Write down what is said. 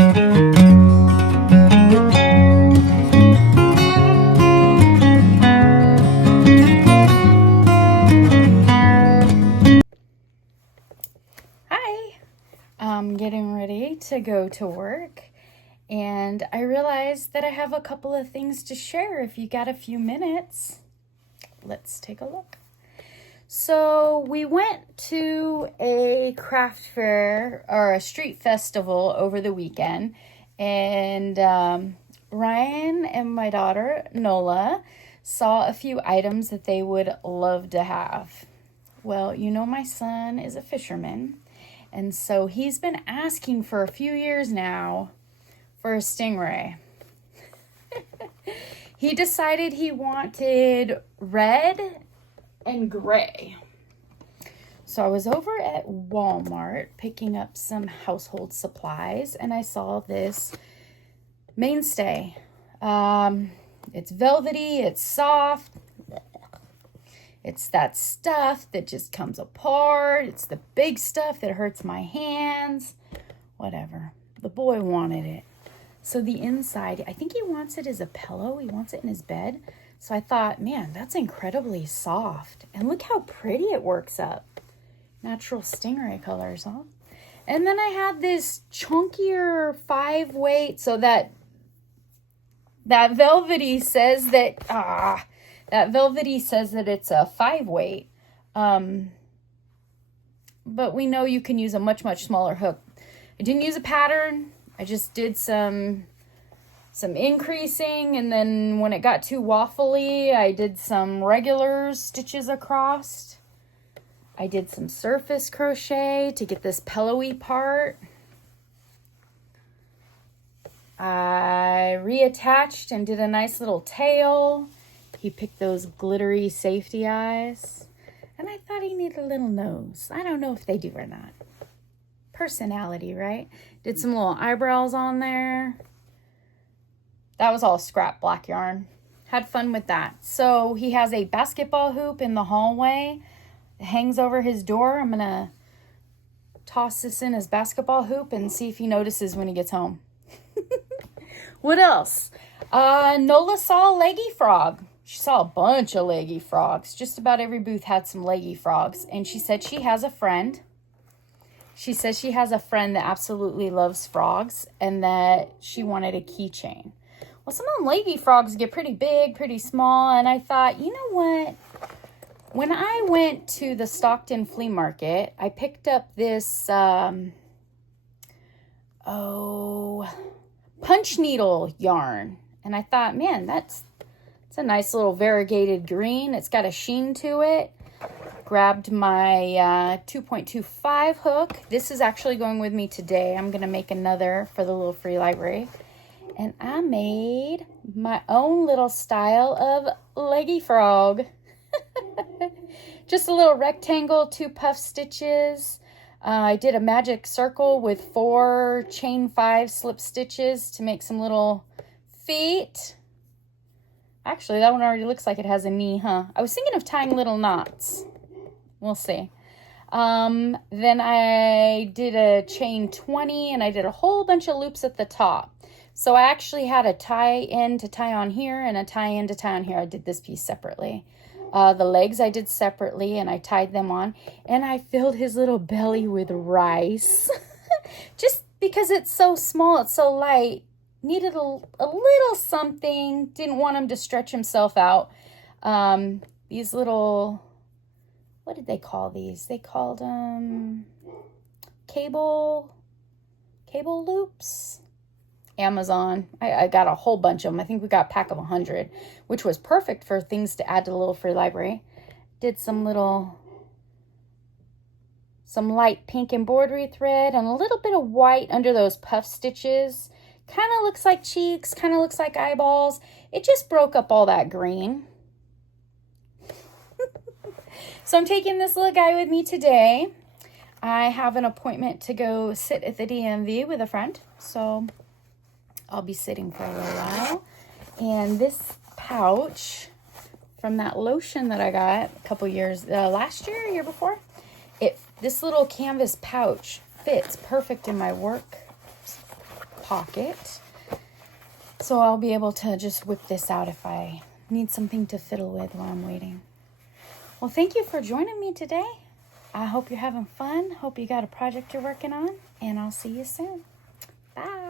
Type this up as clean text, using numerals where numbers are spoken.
Hi, I'm getting ready to go to work, and I realized that I have a couple of things to share if you got a few minutes. Let's take a look. So we went to a craft fair or a street festival over the weekend, and Ryan and my daughter Nola saw a few items that they would love to have. Well, you know, my son is a fisherman, and so he's been asking for a few years now for a stingray. He decided he wanted red and gray. So I was over at Walmart picking up some household supplies, and I saw this mainstay. It's velvety, it's soft. It's that stuff that just comes apart. It's the big stuff that hurts my hands. Whatever. The boy wanted it. So the inside, I think he wants it as a pillow. He wants it in his bed. So I thought, man, that's incredibly soft. And look how pretty it works up. Natural stingray colors, huh? And then I had this chunkier 5-weight, so that velvety says that, it's a 5-weight. But we know you can use a much, much smaller hook. I didn't use a pattern. I just did some increasing, and then when it got too waffly, I did some regular stitches across. I did some surface crochet to get this pillowy part. I reattached and did a nice little tail. He picked those glittery safety eyes. And I thought he needed a little nose. I don't know if they do or not. Personality, right? Did some little eyebrows on there. That was all scrap black yarn. Had fun with that. So he has a basketball hoop in the hallway. It hangs over his door. I'm going to toss this in his basketball hoop and see if he notices when he gets home. What else? Nola saw a leggy frog. She saw a bunch of leggy frogs. Just about every booth had some leggy frogs. And she said she has a friend. She says she has a friend that absolutely loves frogs and that she wanted a keychain. Well, some of them leggy frogs get pretty big, pretty small. And I thought, you know what? When I went to the Stockton flea market, I picked up this, punch needle yarn. And I thought, man, it's a nice little variegated green. It's got a sheen to it. Grabbed my 2.25 hook. This is actually going with me today. I'm going to make another for the little free library. And I made my own little style of leggy frog. Just a little rectangle, 2 puff stitches. I did a magic circle with 4 chain 5 slip stitches to make some little feet. Actually, that one already looks like it has a knee, huh? I was thinking of tying little knots. We'll see. Then I did a chain 20 and I did a whole bunch of loops at the top. So I actually had a tie-in to tie on here and a tie-in to tie on here. I did this piece separately. The legs I did separately and I tied them on. And I filled his little belly with rice. Just because it's so small, it's so light. Needed a little something. Didn't want him to stretch himself out. These little, what did they call these? They called them cable loops. Amazon. I got a whole bunch of them. I think we got a pack of 100, which was perfect for things to add to the little free library. Did some light pink embroidery thread and a little bit of white under those puff stitches. Kind of looks like cheeks, kind of looks like eyeballs. It just broke up all that green. So I'm taking this little guy with me today. I have an appointment to go sit at the DMV with a friend. So I'll be sitting for a little while. And this pouch from that lotion that I got a couple years, last year before, this little canvas pouch fits perfect in my work pocket. So I'll be able to just whip this out if I need something to fiddle with while I'm waiting. Well, thank you for joining me today. I hope you're having fun. Hope you got a project you're working on, and I'll see you soon. Bye.